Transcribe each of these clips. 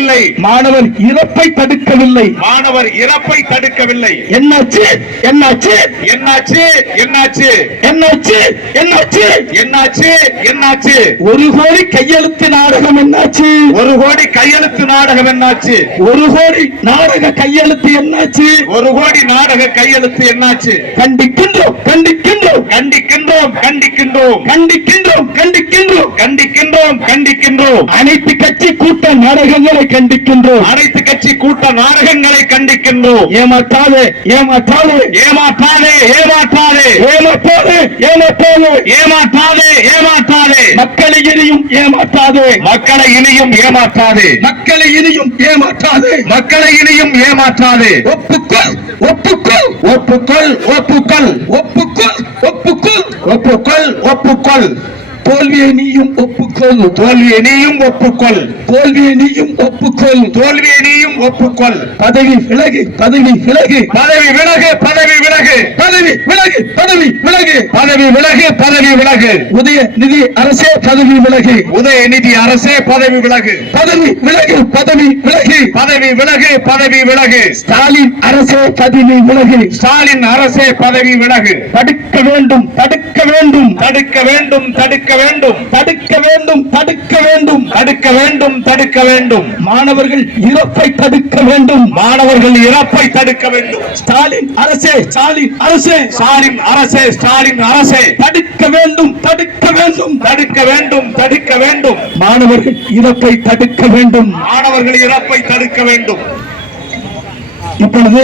தடுக்கவில்லை. மாணவர் இறப்பை தடுக்கவில்லை. மாணவர் இறப்பை தடுக்கவில்லை. என்னாச்சு? என்னாச்சு? என்னாச்சு? என்னாச்சு? என்னாச்சு? என்னாச்சு? என்னாச்சு? என்னாச்சு? ஒரு கோடி கையெழுத்து நாடகம் என்னாச்சு? ஒரு கோடி கையெழுத்து நாடகம் என்னாச்சு? ஒரு கோடி நாடக கையெழுத்து என்னாச்சு? ஒரு கோடி நாடக கையெழுத்து என்னாச்சு? கண்டிக்கின்றோம் கண்டிக்கின்றோம். கண்டிக்கின்றோம் கண்டிக்கின்றோம். கண்டிக்கின்றோம் கண்டிக்கின்றோம். கண்டிக்கின்றோம் கண்டிக்கின்றோம். அனைத்து கட்சி கூட்ட நாடகங்களை கண்டிக்கின்றோம். அனைத்து கட்சி கூட்ட நாடகங்களை கண்டிக்கின்றோம். ஏமாற்றாதே ஏமாற்றாதே. ஏமாற்றாதே ஏமாற்றாதே. ஏமாற்றாதே ஏமாற்றாதே. ஏமாற்றாதே ஏமாற்றாதே. மக்களை இனியும் ஏமாற்றாதே. மக்களை இனியும் ஏமாற்றாதே. மக்களை இனியும் ஏமாற்றாதே. மக்களை இனியும் ஏமாற்றாதே. ஒப்புக்கொள் ஒப்புக்கொள். ஒப்புக்கொள் ஒப்புக்கொள். ஒப்புக்கொள் ஒப்புக்கொள். ஒப்புக்கொள் ஒப்புக்கொள். தோல்வியை நீயும் ஒப்புக்கொள் தோல்வியை நீயும் ஒப்புக்கொள் தோல்வியை நீயும் ஒப்புக்கொள் தோல்வியை நீயும் ஒப்புக்கொள் பதவி விலகு பதவி விலகு பதவி விலகு பதவி விலகு பதவி விலகு பதவி விலகு பதவி விலகு பதவி விலகு உதய நிதி அரசே பதவி விலகு உதயநிதி அரசே பதவி விலகு பதவி விலகு பதவி விலகு பதவி விலகு பதவி விலகு ஸ்டாலின் அரசே பதவி விலகு ஸ்டாலின் அரசே பதவி விலகு தடுக்க வேண்டும் தடுக்க வேண்டும் தடுக்க வேண்டும் தடுக்க வேண்டும். தடுக்க வேண்டும் தடுக்க வேண்டும். தடுக்க வேண்டும் தடுக்க வேண்டும். மாணவர்கள் இறப்பை தடுக்க வேண்டும். மாணவர்கள் இறப்பை தடுக்க வேண்டும். ஸ்டாலின் அரசே ஸ்டாலின் அரசே. ஸ்டாலின் அரசே ஸ்டாலின் அரசே. தடுக்க வேண்டும் தடுக்க வேண்டும். தடுக்க வேண்டும் தடுக்க வேண்டும். மாணவர்கள் இறப்பை தடுக்க வேண்டும். மாணவர்கள் இறப்பை தடுக்க வேண்டும். இப்பொழுது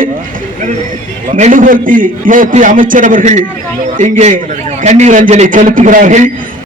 மெழுகுவர்த்தி ஏற்றி அமைச்சர் அவர்கள் இங்கே கண்ணீர் அஞ்சலி செலுத்துகிறார்கள்.